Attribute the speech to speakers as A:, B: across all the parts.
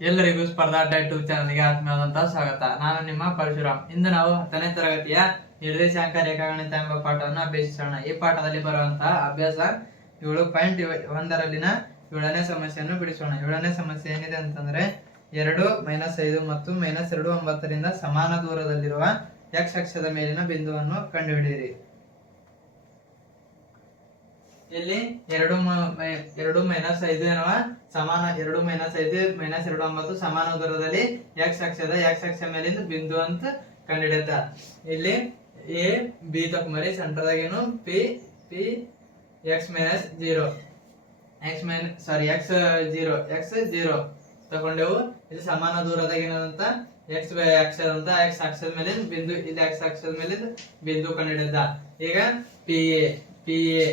A: ಎಲ್ಲರಿಗೂ ಸ್ಪರ್ಧಾ ಯೂಟ್ಯೂಬ್ ಚಾನಲ್ಗೆ ಆತ್ಮೀಯವಾದಂತಹ ಸ್ವಾಗತ. ನಾನು ನಿಮ್ಮ ಪರಶುರಾಮ್. ಇಂದು ನಾವು ಹತ್ತನೇ ತರಗತಿಯ ನಿರ್ದೇಶಾಂಕ ರೇಖಾಗಣಿತ ಎಂಬ ಪಾಠವನ್ನು ಅಭ್ಯಸಿಸೋಣ. ಈ ಪಾಠದಲ್ಲಿ ಬರುವಂತಹ ಅಭ್ಯಾಸ ಏಳು ಪಾಯಿಂಟ್ ಒಂದರಲ್ಲಿನ ಏಳನೇ ಸಮಸ್ಯೆಯನ್ನು ಬಿಡಿಸೋಣ. ಏಳನೇ ಸಮಸ್ಯೆ ಏನಿದೆ ಅಂತಂದ್ರೆ ಎರಡು ಮೈನಸ್ ಐದು ಮತ್ತು ಮೈನಸ್ ಎರಡು ಒಂಬತ್ತರಿಂದ ಸಮಾನ ದೂರದಲ್ಲಿರುವ ಎಕ್ಸ್ ಅಕ್ಷದ ಮೇಲಿನ ಬಿಂದುವನ್ನು ಕಂಡುಹಿಡಿಯಿರಿ. ಇಲ್ಲಿ ಎರಡು ಎರಡು ಮೈನಸ್ ಐದು ಎನ್ನುವ ಸಮಾನ, ಎರಡು ಮೈನಸ್ ಐದು, ಮೈನಸ್ ಎರಡು ಒಂಬತ್ತು ಸಮಾನ ದೂರದಲ್ಲಿ ಎಕ್ಸ್ ಅಕ್ಷದ ಎಕ್ಸ್ ಅಕ್ಷ ಮೇಲಿಂದ ಬಿಂದು ಅಂತ ಕಂಡಿಡಿತ ಇಲ್ಲಿ ಎ ಬಿ ತಕೊಂಬರಿ ಸೆಂಟರ್ದಾಗೇನು P P X minus zero X main sorry X zero X zero ತಗೊಂಡೆವು. ಇದು ಸಮಾನ ದೂರದಾಗ ಏನಂತ ಎಕ್ಸ್ ಅಕ್ಷದಂತ ಎಕ್ಸ್ ಅಕ್ಷದ ಮೇಲೆ ಬಿಂದು, ಇಲ್ಲಿ ಎಕ್ಸ್ ಅಕ್ಷದ ಮೇಲೆ ಬಿಂದು ಕಂಡಿಡಿದ ಈಗ ಪಿ ಎ ಪಿ ಎ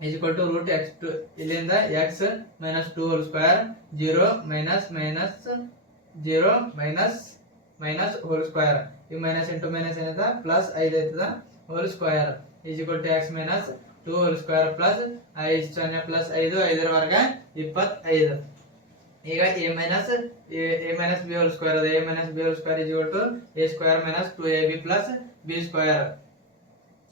A: ಈಜು ಕೊಟ್ಟು ರೂಟ್ ಎಕ್ಸ್ ಟು ಇಲ್ಲಿಂದ X minus two whole square zero minus minus zero minus minus whole square E minus into minus ಏನದ? ಪ್ಲಸ್ ಐದು ಎತ್ತದ whole square ಈಜಿಕೊಟ್ಟು X minus two whole square plus I ಎಸ್ plus ಐದು, ಐದರವರೆಗೆ ಇಪ್ಪತ್ತು ಈಗ A minus A A minus B whole square A minus B whole square ಜೀವ two A square minus two A B plus B square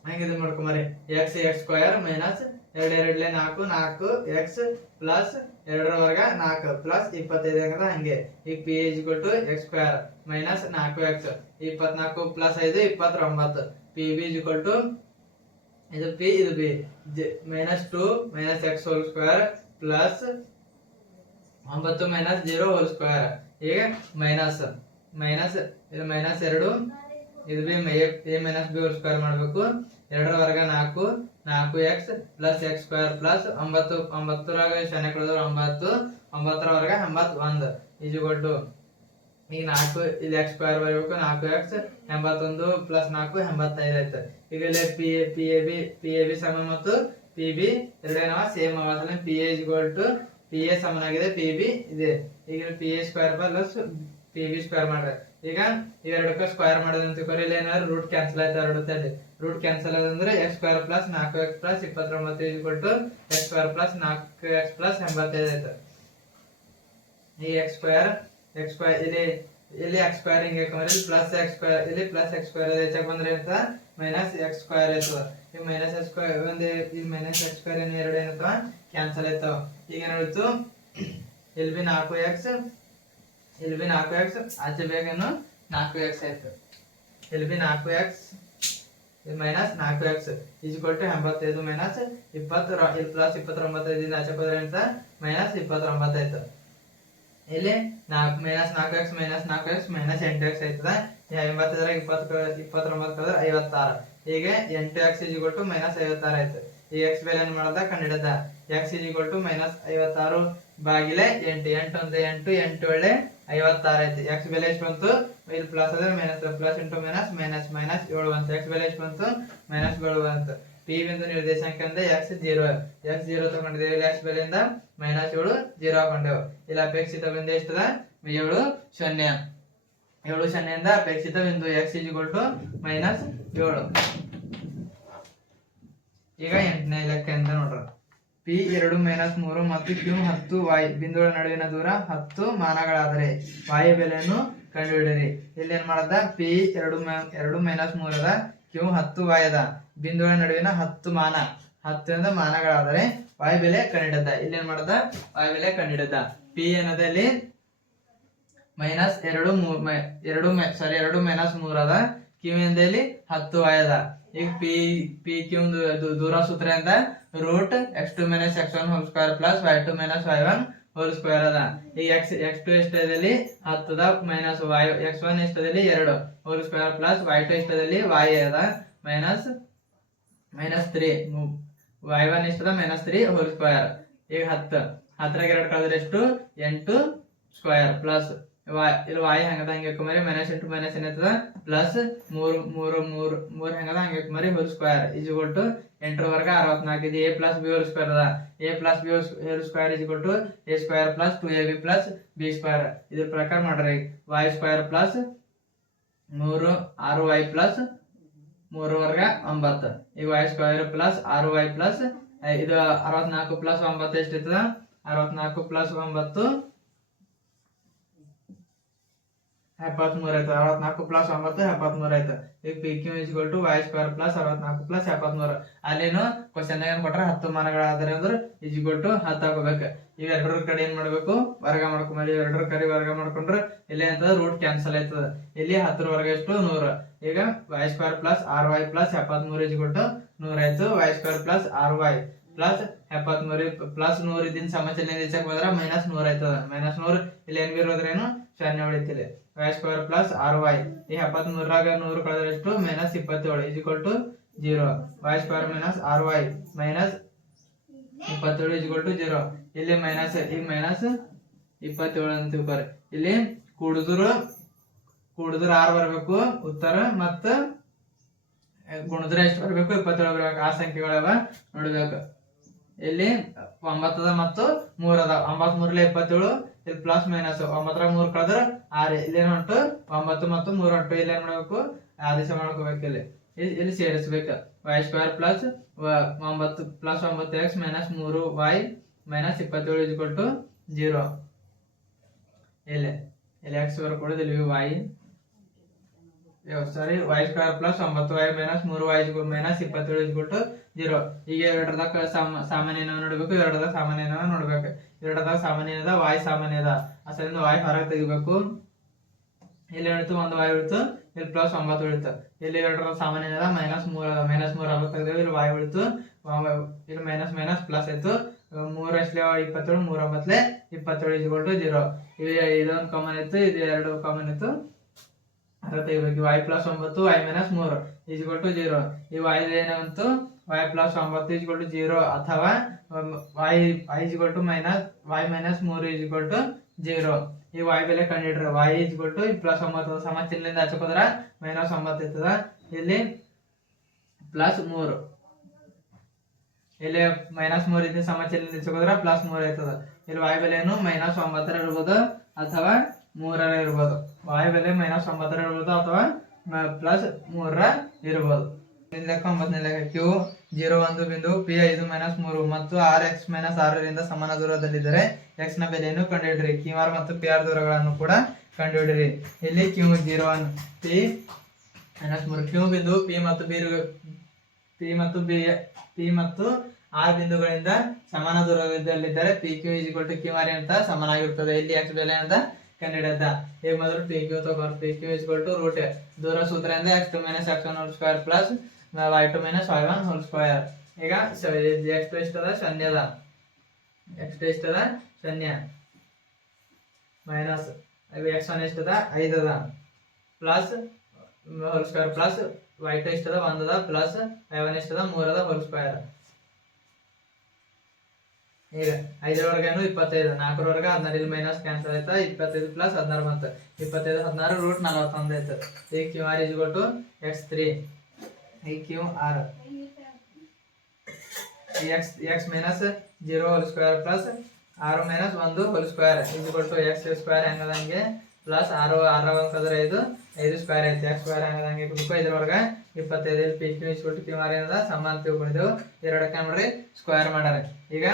A: ಹಂಗೆ ಇದು ಮಾಡ್ಕೊಂಬರಿ X X square minus ಎರಡು ಎರಡ್ಲೆ ನಾಲ್ಕು ನಾಲ್ಕು ಎಕ್ಸ್ ಪ್ಲಸ್ ಎರಡರ ವರ್ಗ ನಾಲ್ಕು ಪ್ಲಸ್ ಇಪ್ಪತ್ತೈದು ಹೆಂಗದ ಹಂಗೆ. ಈಗ ಪಿ ಎಜ್ ಕೊಟ್ಟು ಎಕ್ಸ್ ಸ್ಕ್ವೇರ್ ಮೈನಸ್ ನಾಲ್ಕು ಎಕ್ಸ್ ಇಪ್ಪತ್ನಾಲ್ಕು ಪ್ಲಸ್ ಐದು, ಇಪ್ಪತ್ತೊಂಬತ್ತು. ಪಿ ಬಿ ಇಸ್ ಕೊಟ್ಟು ಇದು ಪಿ ಇದು B minus two minus X whole square plus ಒಂಬತ್ತು ಮೈನಸ್ ಜೀರೋ ಹೋಲ್ ಸ್ಕ್ವೇರ್ ಈಗ ಮೈನಸ್ ಮೈನಸ್ ಇದು ಮೈನಸ್ ಎರಡು. ಇದು B A minus B square ಮಾಡಬೇಕು. ಎರಡರ ವರ್ಗ ನಾಲ್ಕು ನಾಲ್ಕು X plus X square plus ಒಂಬತ್ತು ಒಂಬತ್ತರಾಗ ಶನಿ ಕಳೆದ್ರೆ ಒಂಬತ್ತು, ಒಂಬತ್ತರ ವರ್ಗ ಎಂಬತ್ತು ಒಂದು ಈಜು ಕೊಟ್ಟು ಈಗ ನಾಲ್ಕು, ಇಲ್ಲಿ ಎಕ್ಸ್ ಸ್ಕ್ವೇರ್ ಬರಬೇಕು, ನಾಲ್ಕು ಎಕ್ಸ್ ಎಂಬತ್ತೊಂದು ಪ್ಲಸ್ ನಾಲ್ಕು ಎಂಬತ್ತೈದು ಆಯ್ತು. ಈಗ ಇಲ್ಲಿ P A P A B P A B ಸಮ ಮತ್ತು ಪಿ ಬಿ ಎರಡೇನವ ಸೇಮ್ ಅವ. P A to P A ಸಮನಾಗಿದೆ ಪಿ ಬಿ ಇದೆ. ಈಗ P A square plus P B square ಮಾಡ್ರೆ. ಈಗ ಇವೆರಡಕ್ಕೆ ಸ್ಕ್ವೇರ್ ಮಾಡೋದಂತ ಇಲ್ಲಿ ಏನಾದ್ರು ರೂಟ್ ಕ್ಯಾನ್ಸಲ್ ಆಯ್ತು ಎರಡು ತಲೆ ರೂಟ್ ಕ್ಯಾನ್ಸಲ್ ಆದಂದ್ರೆ ಎಕ್ಸ್ ಸ್ಕ್ವೇರ್ ಪ್ಲಸ್ ನಾಲ್ಕು ಎಕ್ಸ್ ಪ್ಲಸ್ ಇಪ್ಪತ್ತೊಂಬತ್ತು ಇದು ಕೊಟ್ಟು ಎಕ್ಸ್ ಸ್ಕ್ವೇರ್ ಪ್ಲಸ್ ನಾಲ್ಕು ಎಕ್ಸ್ ಪ್ಲಸ್ ಎಂಬತ್ತೈದು ಆಯ್ತು. ಈ ಎಕ್ಸ್ ಸ್ಕ್ವೇರ್ ಎಕ್ಸ್ ಸ್ಕ್ವೇರ್ ಇಲ್ಲಿ ಇಲ್ಲಿ ಎಕ್ಸ್ ಸ್ಕ್ವೇರ್ ಹಿಂಗೆ ಇಲ್ಲಿ ಪ್ಲಸ್ ಎಕ್ಸ್ ಸ್ಕ್ವೇರ್ ಇಲ್ಲಿ ಪ್ಲಸ್ ಎಕ್ಸ್ ಸ್ಕ್ವೇರ್ ಹೆಚ್ಚಾಗಿ ಬಂದ್ರೆ ಅಂತ ಮೈನಸ್ ಎಕ್ಸ್ ಸ್ಕ್ವೇರ್ ಆಯ್ತದ ಈ ಮೈನಸ್ ಎಕ್ಸ್ ಸ್ಕ್ವೇರ್ ಒಂದು ಇಲ್ಲಿ ಮೈನಸ್ ಎಕ್ಸ್ ಸ್ಕ್ವೇರ್ ಏನು ಎರಡು ಏನಂತ ಕ್ಯಾನ್ಸಲ್ ಆಯ್ತಾವ ಈಗ ಏನಾಯ್ತು ಇಲ್ಲಿ ಬಿ ನಾಲ್ಕು ಎಕ್ಸ್ ಇಲ್ಲಿ ಬಿ ನಾಲ್ಕು ಎಕ್ಸ್ ಆಚೆ ಬೇಗನು ನಾಲ್ಕು ಎಕ್ಸ್ ಆಯ್ತು. ಇಲ್ಲಿ ಬಿ ನಾಲ್ಕು ಎಕ್ಸ್ ಮೈನಸ್ ನಾಲ್ಕು ಎಕ್ಸ್ ಈಜ್ಕೊಟ್ಟು ಎಂಬತ್ತೈದು ಮೈನಸ್ ಇಪ್ಪತ್ತು ಇಲ್ಲಿ ಪ್ಲಸ್ ಇಪ್ಪತ್ತೊಂಬತ್ತೈದಿಂದ ಆಚೆ ಹೋದ್ರೆ ಮೈನಸ್ ಇಪ್ಪತ್ತೊಂಬತ್ತೈತು ಇಲ್ಲಿ ನಾಲ್ಕು ಮೈನಸ್ ನಾಲ್ಕು ಎಕ್ಸ್ ಮೈನಸ್ ನಾಲ್ಕು ಎಕ್ಸ್ ಮೈನಸ್ ಎಂಟು ಎಕ್ಸ್ ಆಯ್ತದ? ಎಂಬತ್ತೈದರ ಇಪ್ಪತ್ತು, ಇಪ್ಪತ್ತೊಂಬತ್ತು ಕಳೆದ್ರೆ ಐವತ್ತಾರು. ಈಗ ಎಂಟು ಎಕ್ಸ್ ಇಜಿಗಳು ಟು ಮೈನಸ್ ಐವತ್ತಾರು ಆಯ್ತು. ಈ ಎಕ್ಸ್ ಬೆಲೆ ಏನ್ ಮಾಡದ? ಕಂಡಿಡದ ಎಕ್ಸ್ ಇಜಿಗಳು ಟು ಮೈನಸ್ ಐವತ್ತಾರು ಬಾಗಿಲೆ ಎಂಟು. ಎಂಟು ಒಂದು ಎಂಟು ಎಂಟು ಒಳ್ಳೆ ಐವತ್ತಾರು ಆಯ್ತು. ಎಕ್ಸ್ ಬೆಲೆ ಎಷ್ಟು ಬಂತು? ಇಲ್ಲಿ ಪ್ಲಸ್ ಅಂದ್ರೆ minus plus into minus minus minus ಏಳು ಬಂತು. ಎಕ್ಸ್ ಬೆಲೆ ಎಷ್ಟು ಬಂತು? ಮೈನಸ್ ಏಳು ಬಂತು. ಪಿ ಬಿಂದು ನಿರ್ದೇಶಾಂಕ ಅಂದ್ರೆ ಎಕ್ಸ್ ಜೀರೋ ಎಕ್ಸ್ ಜೀರೋ ತಗೊಂಡಿದ್ದೇವೆ. ಇಲ್ಲಿ ಎಕ್ಸ್ ಬೆಲೆಯಿಂದ ಮೈನಸ್ ಏಳು ಜೀರೋ ಹಾಕೊಂಡೆವು. ಇಲ್ಲಿ ಅಪೇಕ್ಷಿತ ಬಿಂದು ಎಷ್ಟದ? ಏಳು, ಶೂನ್ಯ. ಏಳು, ಶೂನ್ಯದಿಂದ ಅಪೇಕ್ಷಿತ ಬಿಂದು ಎಕ್ಸ್ ಇಜಿಗಳು ಟು ಮೈನಸ್ ಏಳು. ಈಗ ಎಂಟನೇ ಲೆಕ್ಕದಿಂದ ನೋಡ್ರ. ಪಿ ಎರಡು ಮೈನಸ್ ಮೂರು ಮತ್ತು ಕ್ಯೂ ಹತ್ತು ವಾಯ್ ಬಿಂದುಗಳ ನಡುವಿನ ದೂರ ಹತ್ತು ಮಾನಗಳಾದರೆ ವಾಯು ಬೆಲೆಯನ್ನು ಕಂಡುಹಿಡಿಯಿರಿ. ಇಲ್ಲಿ ಏನ್ ಮಾಡದ? ಪಿ ಎರಡು ಎರಡು ಮೈನಸ್ ಮೂರದ ಕ್ಯೂ ಹತ್ತು ವಾಯದ ಬಿಂದುಗಳ ನಡುವಿನ ಹತ್ತು ಮಾನ. ಹತ್ತರಿಂದ ಮಾನಗಳಾದರೆ ವಾಯು ಬೆಲೆ ಕಂಡಿಡದ ಇಲ್ಲಿ ಏನ್ ಮಾಡದ? ವಾಯು ಬೆಲೆ ಕಂಡಿಡದ ಪಿ ಏನದಲ್ಲಿ ಮೈನಸ್ ಎರಡು ಮೂ- ಮೈ- ಎರಡು ಸಾರಿ ಎರಡು ಮೈನಸ್ ಮೂರದ ಕ್ಯೂ ಎಂದಲ್ಲಿ ಹತ್ತು ಆಯದ ಈಗ ಪಿ ಪಿ ಕ್ಯೂ ದೂರ ಸೂತ್ರ ಅಂತ. Root x two minus x one whole square plus y two minus y one whole square ಅದ. ಈಗ ಎಕ್ಸ್ ಎಕ್ಸ್ ಟು ಎಷ್ಟದಲ್ಲಿ? ಹತ್ತದ ಮೈನಸ್ ವೈ ಎಕ್ಸ್ ಒನ್ ಎಷ್ಟದಲ್ಲಿ? ಎರಡು. Whole square plus y two ಎಷ್ಟದಲ್ಲಿ? Y ಅದ. Minus minus three y one ಎಷ್ಟದ? Minus three whole square ಈಗ ಹತ್ತು. ಹತ್ತರಾಗ ಎರಡು ಕಳೆದ್ರೆ ಎಷ್ಟು? ಎಂಟು ಸ್ಕ್ವೇರ್ ಪ್ಲಸ್ ಇಲ್ಲಿ ವಾಯು ಹೆಂಗದ ಹಂಗೆ ಮರಿ ಮೈನಸ್ ಇಂಟು ಮೈನಸ್ ಏನೈತದ ಪ್ಲಸ್ ಮೂರು ಮೂರು ಮೂರು ಮೂರು ಹೆಂಗದ ಹಂಗೆ ಮರಿ whole square is equal to ಎಂಟರ ವರ್ಗ ಅರವತ್ನಾಲ್ಕು ಇದು a plus b whole square ಅದ a plus b whole square is equal to a square plus two a b plus b square ಇದ್ರ ಪ್ರಕಾರ ಮಾಡ್ರಿ ವಾಯ್ ಸ್ಕ್ವೇರ್ ಪ್ಲಸ್ ಮೂರು ಆರು ವೈ ಪ್ಲಸ್ ಮೂರುವರೆಗೆ ಒಂಬತ್ತು ಈಗ ವೈ ಸ್ಕ್ವೇರ್ ಪ್ಲಸ್ ಆರು ವೈ ಪ್ಲಸ್ ಇದು ಅರವತ್ನಾಲ್ಕು ಪ್ಲಸ್ ಒಂಬತ್ತು ಎಷ್ಟಿರ್ತದ ಅರವತ್ನಾಲ್ಕು ಪ್ಲಸ್ ಒಂಬತ್ತು ಎಪ್ಪತ್ಮೂರು ಆಯ್ತು ಅರವತ್ನಾಲ್ಕು ಪ್ಲಸ್ ಒಂಬತ್ತು ಎಪ್ಪತ್ಮೂರು ಆಯ್ತು ಈಗ P Q is equal to y square plus ಅರವತ್ನಾಲ್ಕು ಪ್ಲಸ್ ಎಪ್ಪತ್ಮೂರು ಅಲ್ಲೇನು ಕ್ವಶನ್ ಏನ್ ಕೊಟ್ರೆ? ಹತ್ತು ಮಾನಗಳಾದ್ರೆ ಅಂದ್ರೆ ಇಸ್ಕೊಲ್ ಟು ಹತ್ತು ಹಾಕೋಬೇಕು. ಇವ್ ಎರಡರ ಕಡೆ ಏನ್ ಮಾಡ್ಬೇಕು? ವರ್ಗ ಮಾಡ್ಕೊಂಬಲ್ಲಿ ಎರಡರ ಕಡೆ ವರ್ಗ ಮಾಡ್ಕೊಂಡ್ರೆ ಇಲ್ಲಿ ಅಂತ ರೂಟ್ ಕ್ಯಾನ್ಸಲ್ ಆಯ್ತದ. ಇಲ್ಲಿ ಹತ್ತರ ವರ್ಗ ಎಷ್ಟು? ನೂರು. ಈಗ ವೈ ಸ್ಕ್ವೇರ್ ಪ್ಲಸ್ ಆರ್ ವೈ ಪ್ಲಸ್ ಎಪ್ಪತ್ಮೂರು ಇಸ್ಕೊಲ್ ಟು ನೂರ ಆಯ್ತು. ವೈ ಸ್ಕ್ವೇರ್ ಪ್ಲಸ್ ಆರ್ ವೈ ಪ್ಲಸ್ ಎಪ್ಪತ್ಮೂರು ಪ್ಲಸ್ ನೂರ್ ಇದ್ದಿನ ಸಮಚಲನೆ ಹೋದ್ರೆ ಮೈನಸ್ ನೂರ ಆಯ್ತದ. ಮೈನಸ್ ನೂರು ಇಲ್ಲಿ ಏನ್ ಬೀರೋದ್ರೇನು ಶೂನ್ಯ ಉಳಿತಿಲ್ಲ ವೈ ಸ್ಕ್ವೇರ್ ಪ್ಲಸ್ ಆರ್ ವೈ ಈ ಎಪ್ಪತ್ಮೂರಾಗ ನೂರು ಕಳೆದ್ರೆ ಎಷ್ಟು ಮೈನಸ್ ಇಪ್ಪತ್ತೇಳು is equal to zero y square minus R y minus ಇಪ್ಪತ್ತೇಳು ಇಸ್ ಇಕ್ವಲ್ ಟು ಜೀರೋ ಇಲ್ಲಿ ಮೈನಸ್ ಈಗ ಮೈನಸ್ ಇಪ್ಪತ್ತೇಳು ಅಂತ ತಿಳ್ಕೊರಿ ಇಲ್ಲಿ ಕೂಡಿದ್ರು, ಕೂಡಿದ್ರೆ ಆರು ಬರಬೇಕು, ಉತ್ತರ ಮತ್ತು ಕುಣಿದ್ರೆ ಎಷ್ಟು ಬರಬೇಕು? ಇಪ್ಪತ್ತೇಳು ಬರಬೇಕು. ಆ ಸಂಖ್ಯೆಗಳವ ನೋಡ್ಬೇಕು. ಇಲ್ಲಿ ಒಂಬತ್ತದ ಮತ್ತು ಮೂರದ. ಅದ ಒಂಬತ್ ಮೂರ್ಲೆ ಇಪ್ಪತ್ತೇಳು ಇಲ್ಲಿ ಪ್ಲಸ್ ಮೈನಸ್ ಒಂಬತ್ತರ ಮೂರ್ ಕಳೆದ್ರ ಆರು ಇಲ್ಲೇನು ಹೊಂಟು ಒಂಬತ್ತು ಮತ್ತು ಮೂರ್ ಹೊಂಟು ಇಲ್ಲಿ ಏನ್ ಮಾಡ್ಬೇಕು? ಆದೇಶ ಮಾಡ್ಕೋಬೇಕು ಇಲ್ಲಿ. ಇಲ್ಲಿ ಸೇರಿಸ್ಬೇಕು. ವೈ ಸ್ಕ್ವೇರ್ ಪ್ಲಸ್ ಒಂಬತ್ತು ಪ್ಲಸ್ ಒಂಬತ್ತು ಎಕ್ಸ್ ಮೈನಸ್ ಮೂರು ವೈ ಮೈನಸ್ ಇಪ್ಪತ್ತೇಳು ಇಜ್ ಕೊಟ್ಟು ಜೀರೋ ಇಲ್ಲಿ ಇಲ್ಲಿ ಎಕ್ಸ್ ಬರ್ಕೊಡೋದು ಇಲ್ಲಿ y sorry y square plus ಒಂಬತ್ತು ವೈ ಮೈನಸ್ ಮೂರು ವೈ ಮೈನಸ್ ಇಪ್ಪತ್ತೇಳು ಇಸ್ಬಿಟ್ಟು ಜೀರೋ ಈಗ ಎರಡರದಾಗ ಸಾಮ ಸಾಮಾನ್ಯನ ನೋಡ್ಬೇಕು ಎರಡದಾಗ ಸಾಮಾನ್ಯನ ನೋಡ್ಬೇಕು. ಎರಡದಾಗ ಅದ, ವಾಯ್ ಅದ. ಅಸಲಿಂದ ವಾಯ್ ಹೊರಗೆ ತೆಗಿಬೇಕು. ಇಲ್ಲಿ ಉಳಿತು ಒಂದು ವಾಯ್ ಉಳಿತು ಇಲ್ಲಿ ಪ್ಲಸ್ ಒಂಬತ್ತು ಉಳಿತು ಇಲ್ಲಿ ಎರಡರ ಅದ? ಮೈನಸ್ ಮೂರು ಮೈನಸ್ ಮೂರು ಅವಾಗ ತೆಗ್ದೇವು. ಇಲ್ಲಿ ವಾಯ್ ಉಳಿತು ಇಲ್ಲಿ ಮೈನಸ್ ಮೈನಸ್ ಪ್ಲಸ್ ಆಯ್ತು. ಮೂರು ಅಷ್ಟೇ ಇಪ್ಪತ್ತೇಳು. ಮೂರ ಒಂಬತ್ತಲೆ ಇಪ್ಪತ್ತೇಳು ಇಸ್ಕೊಟ್ಟು ಜೀರೋ ಇದು ಇದೊಂದು ಕಾಮನ್ ಇತ್ತು. ಇದು ಎರಡು ಕಾಮನ್ ಇತ್ತು. ಅದ ತೆಗಿಬೇಕು. ವಾಯ್ ಪ್ಲಸ್ ಒಂಬತ್ತು, ವಾಯ್ ಮೈನಸ್ ಮೂರು ಈಜ್ಕೊಲ್ ಟು ಜೀರೋ ಈ ವಾಯ್ದು ಏನಂತು ವೈ ಪ್ಲಸ್ ಒಂಬತ್ತು ಟು ಜೀರೋ ಅಥವಾ y y is equal to minus y minus ಮೂರು ಈಜ್ಕೊಲ್ ಟು ಜೀರೋ ಈ ವೈ ಬೆಲೆ ಕಂಡಿಡ್ರಿ. Y is equal to plus ಒಂಬತ್ತು. ಸಮ ಚಿಹ್ನೆಯಿಂದ ಹಚ್ಚಕೋದ್ರ ಮೈನಸ್ ಒಂಬತ್ತು ಇರ್ತದ. ಇಲ್ಲಿ ಪ್ಲಸ್ ಮೂರು. ಇಲ್ಲಿ ಮೈನಸ್ ಮೂರು ಇದ್ದು ಸಮ ಚಿಹ್ನೆಯಿಂದ ಹಚ್ಚಕೋದ್ರ ಪ್ಲಸ್ ಮೂರು ಇರ್ತದ. ಇಲ್ಲಿ ವಾಯು ಬೆಲೆನು ಮೈನಸ್ ಒಂಬತ್ತರ ಇರ್ಬೋದು ಅಥವಾ ಮೂರರ ಇರ್ಬೋದು. ವಾಯು ಬೆಲೆ ಮೈನಸ್ ಒಂಬತ್ತರ ಇರ್ಬೋದು ಅಥವಾ ಪ್ಲಸ್ ಮೂರರ ಇರ್ಬೋದು. ಒಂಬತ್ತನೇ ಕ್ಯೂ ಜೀರೋ ಒಂದು ಬಿಂದು ಪಿ ಐದು ಮೈನಸ್ ಮೂರು ಮತ್ತು ಆರ್ ಎಕ್ಸ್ ಮೈನಸ್ ಆರರಿಂದ ಸಮಾನ ದೂರದಲ್ಲಿದ್ದರೆ ಎಕ್ಸ್ನ ಬೆಲೆಯನ್ನು ಕಂಡುಹಿಡಿರಿ ಕ್ಯೂ ಆರ್ ಮತ್ತು ಪಿ ಆರ್ ದೂರಗಳನ್ನು ಕೂಡ ಕಂಡುಹಿಡಿರಿ ಇಲ್ಲಿ Q zero one P minus ಮೂರು ಕ್ಯೂ ಬಿಂದು ಪಿ ಮತ್ತು ಬಿ ಪಿ ಮತ್ತು ಬಿ ಪಿ ಮತ್ತು ಆರ್ ಬಿಂದುಗಳಿಂದ ಸಮಾನ ದೂರದಲ್ಲಿದ್ದರೆ P Q is equal to Q R ಅಂತ ಸಮನಾಗಿರುತ್ತದೆ. ಇಲ್ಲಿ ಎಕ್ಸ್ ಬೆಲೆ ಅಂತ ಕಂಡುಹಿಡಿದ ಈಗ ಮೊದಲು P Q Tagore. P Q is equal to root ದೂರ ಸೂತ್ರದಿಂದ x two minus x one square plus y two minus y one whole square ಈಗ ಎಕ್ಸ್ ಟು ಎಷ್ಟದ ಶೂನ್ಯ ಅದ ಎಕ್ಸ್ ಟು ಎಷ್ಟದ ಶೂನ್ಯ ಮೈನಸ್ ಎಕ್ಸ್ ಒನ್ ಎಷ್ಟದ ಐದು ಅದ plus whole square plus y two ಎಷ್ಟದ ಒಂದದ ಪ್ಲಸ್ ಐ ಒನ್ ಎಷ್ಟದ ಮೂರದ ಹೋಲ್ ಸ್ಕ್ವೇರ್ ಈಗ ಐದರವರೆಗೇನು ಇಪ್ಪತ್ತೈದು ನಾಲ್ಕರವರೆಗೆ ಹದಿನಾರು ಮೈನಸ್ ಕ್ಯಾನ್ಸಲ್ ಆಯ್ತಾ ಇಪ್ಪತ್ತೈದು ಪ್ಲಸ್ ಹದಿನಾರು ಬಂತು ಇಪ್ಪತ್ತೈದು ಹದಿನಾರು ರೂಟ್ ನಲವತ್ತೊಂದು ಆಯ್ತು ಈ Q R is to x three ಈ Q R x x minus zero whole square plus ಆರು ಮೈನಸ್ ಒಂದು ಹೋಲ್ ಸ್ಕ್ವೇರ್ ಇದು ಕೊಟ್ಟು ಎಕ್ಸ್ ಸ್ಕ್ವೇರ್ ಹೆಂಗದಂಗೆ ಪ್ಲಸ್ ಆರು ಆರು ಅಂತಂದ್ರೆ ಐದು ಐದು ಸ್ಕ್ವೇರ್ ಐತೆ. ಎಕ್ಸ್ ಸ್ಕ್ವೇರ್ ಹೆಂಗದಂಗೆ ಇಟ್ಬೇಕು ಇದ್ರೊಳಗೆ ಇಪ್ಪತ್ತೈದು ಇಲ್ಲಿ P Q is to Q R ಏನದ ಸಮ ಅಂತ ತಿಳ್ಕೊಂಡಿದ್ದೆವು ಎರಡಕ್ಕೆ ನೋಡ್ರಿ ಸ್ಕ್ವೇರ್ ಮಾಡ್ಯಾರ. ಈಗ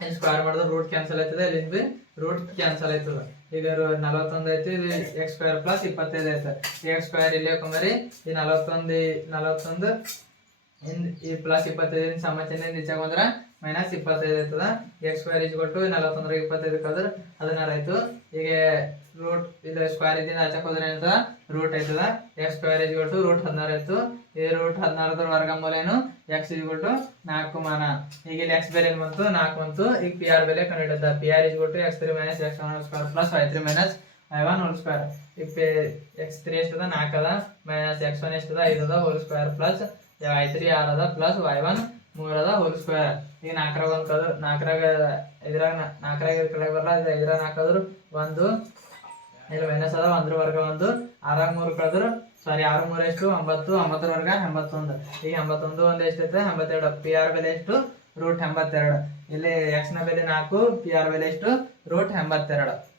A: ಇಲ್ಲಿ ಸ್ಕ್ವೇರ್ ಮಾಡಿದ್ರೆ ರೂಟ್ ಕ್ಯಾನ್ಸಲ್ ಆಯ್ತದೆ. ಇಲ್ಲಿಂದ ರೂಟ್ ಕ್ಯಾನ್ಸಲ್ ಆಯ್ತದ. ಈಗ ರು- ನಲವತ್ತೊಂದು ಐತಿ, ಇದು ಎಕ್ಸ್ ಸ್ಕ್ವೇರ್ ಪ್ಲಸ್ ಇಪ್ಪತ್ತೈದು ಐತೆ. ಎಕ್ಸ್ ಸ್ಕ್ವೇರ್ ಇಲ್ಲೇ ಕುಮಾರಿ ಈ ನಲವತ್ತೊಂದು ನಲವತ್ತೊಂದು, ಇನ್ ಈ ಪ್ಲಸ್ ಇಪ್ಪತ್ತೈದು ಸಮಚನೆ ನಿಜಾಗ ಬಂದ್ರೆ ಮೈನಸ್ ಇಪ್ಪತ್ತೈದು ಆಯ್ತದ. ಎಕ್ಸ್ ಸ್ಕ್ವೇರ್ ಇಸ್ ಕೊಟ್ಟು ನಲವತ್ತೊಂದ್ರ ಇಪ್ಪತ್ತೈದು ಕದ್ರ ಹದಿನಾರು ಆಯ್ತು. ಈಗ ರೂಟ್ ಇದು ಸ್ಕ್ವೇರ್ ಇದ್ದಿಂದ ಆಚೆ ಹೋದ್ರೆ ಏನಂತ ರೂಟ್ ಆಯ್ತದ. ಎಕ್ಸ್ ಸ್ಕ್ವೇರ್ ಈಜ್ ಕೊಟ್ಟು ರೂಟ್ ಹದಿನಾರು ಆಯ್ತು. ಈ ರೂಟ್ ಹದಿನಾರದ್ರ ವರ್ಗಮೂಲ ಏನು? ಎಕ್ಸ್ ಕೊಟ್ಟು ನಾಲ್ಕು ಮಾನ. ಈಗ ಇಲ್ಲಿ ಎಕ್ಸ್ ಬೆಲೆ ಬಂತು? ನಾಲ್ಕು ಬಂತು. ಈಗ ಪಿ ಆರ್ ಬೆಲೆ ಕಂಡುಹಿಡಿದ ಪಿ ಆರ್ ಇಸ್ ಕೊಟ್ಟು x three minus x one square plus y three minus y one whole square ಈಗ ಪಿ ಎಕ್ಸ್ ತ್ರೀ ಎಷ್ಟದ? ನಾಲ್ಕು ಅದ. ಮೈನಸ್ ಎಕ್ಸ್ ಒನ್ ಎಷ್ಟದ? ಐದು ಅದ. Whole square plus y three R ಅದ. ಪ್ಲಸ್ ವೈ ಒನ್ ಮೂರದ ಹೋಲ್ ಸ್ಕ್ವೇರ್ ಈಗ ನಾಲ್ಕರಾಗ ಒಂದು ಕದ್ರ ನಾಲ್ಕರಾಗ ಇದ್ರಾಗ ನಾಲ್ಕರಾಗ ಕೆಳಗೆ ಬರಲ್ಲ. ಇದು ಇದ್ರಾಗ ನಾಲ್ಕಾದ್ರು ಒಂದು. ಇಲ್ಲಿ ಮೈನಸ್ ಅದ. ಒಂದ್ರ ವರ್ಗ ಒಂದು. ಆರಾಗ ಮೂರು ಕಳೆದ್ರು ಸಾರಿ ಆರು ಮೂರು ಎಷ್ಟು? ಒಂಬತ್ತು ಒಂಬತ್ತರವರೆಗೆ ಎಂಬತ್ತೊಂದು. ಈಗ ಎಂಬತ್ತೊಂದು ಒಂದು ಎಷ್ಟೈತೆ ಎಂಬತ್ತೆರಡು. ಪಿ ಆರ್ ಬೆಲೆ ಎಷ್ಟು? ರೂಟ್ ಎಂಬತ್ತೆರಡು. ಇಲ್ಲಿ ಎಕ್ಸ್ನ ಬೆಲೆ ನಾಲ್ಕು ಪಿ ಆರ್ ಬೆಲೆ ಎಷ್ಟು? ರೂಟ್ ಎಂಬತ್ತೆರಡು.